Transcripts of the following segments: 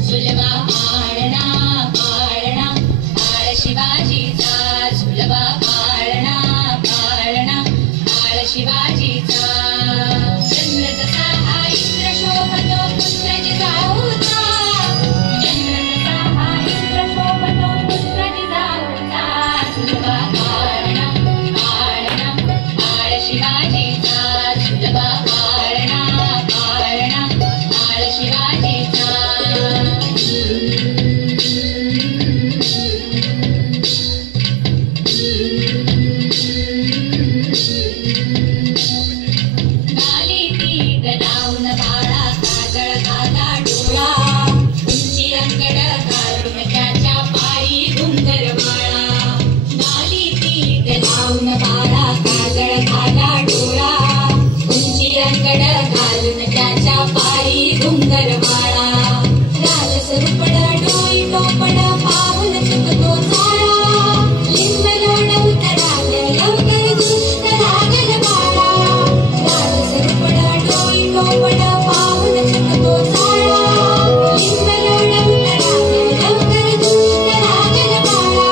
झुलवा पाळणा पाळणा काळ शिवाजीचा झुलवा पाळणा पाळणा काळ शिवाजीचा चंद्र जसा हा इंद्र शोभतो पुत्र जिजाऊचा चंद्र जसा हा इंद्र शोभतो पुत्र जिजाऊचा झुलवा पाळणा पाळणा काळ शिवाजीचा झुलवा पाळणा पाळणा काळ शिवाजीचा लावून बाळा काजळ घाला डोळा उंची अंगड घालून त्याच्या पायी घुंगर माळा गाली पीठ लावून बाळा काजळ घाला डोळा उंची अंगड घालून त्याच्या पायी घुंगर माळा लाल स्वरूपड डोई टोपड पाहून चुकतो चाळा लिंब लोण उतराल लवकर दुष्ट लागल बाळा लाल स्वरूपड डोई टोपड पाहून चुकतो चाळा लिंब लोण उतराल लवकर दुष्ट लागल बाळा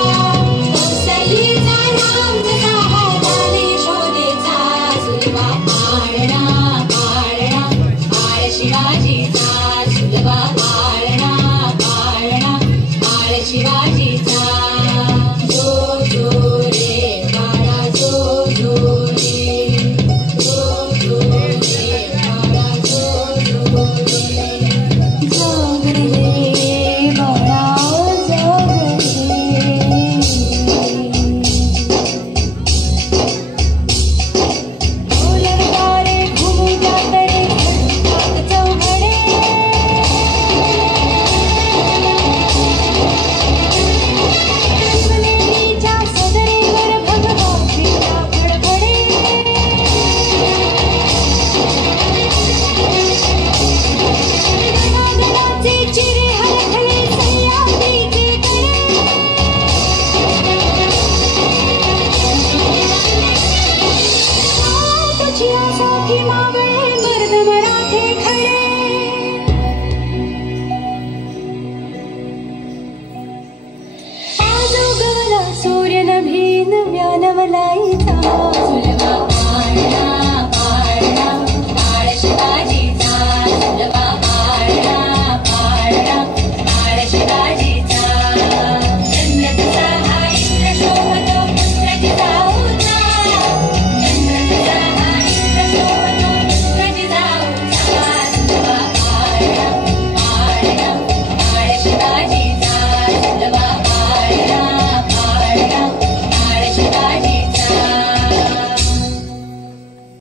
कौसल्येचा राम कसा झाल यशोदेचा झुलवा पाळणा पाळणा काळ शिवाजीचा झुलवा पाळणा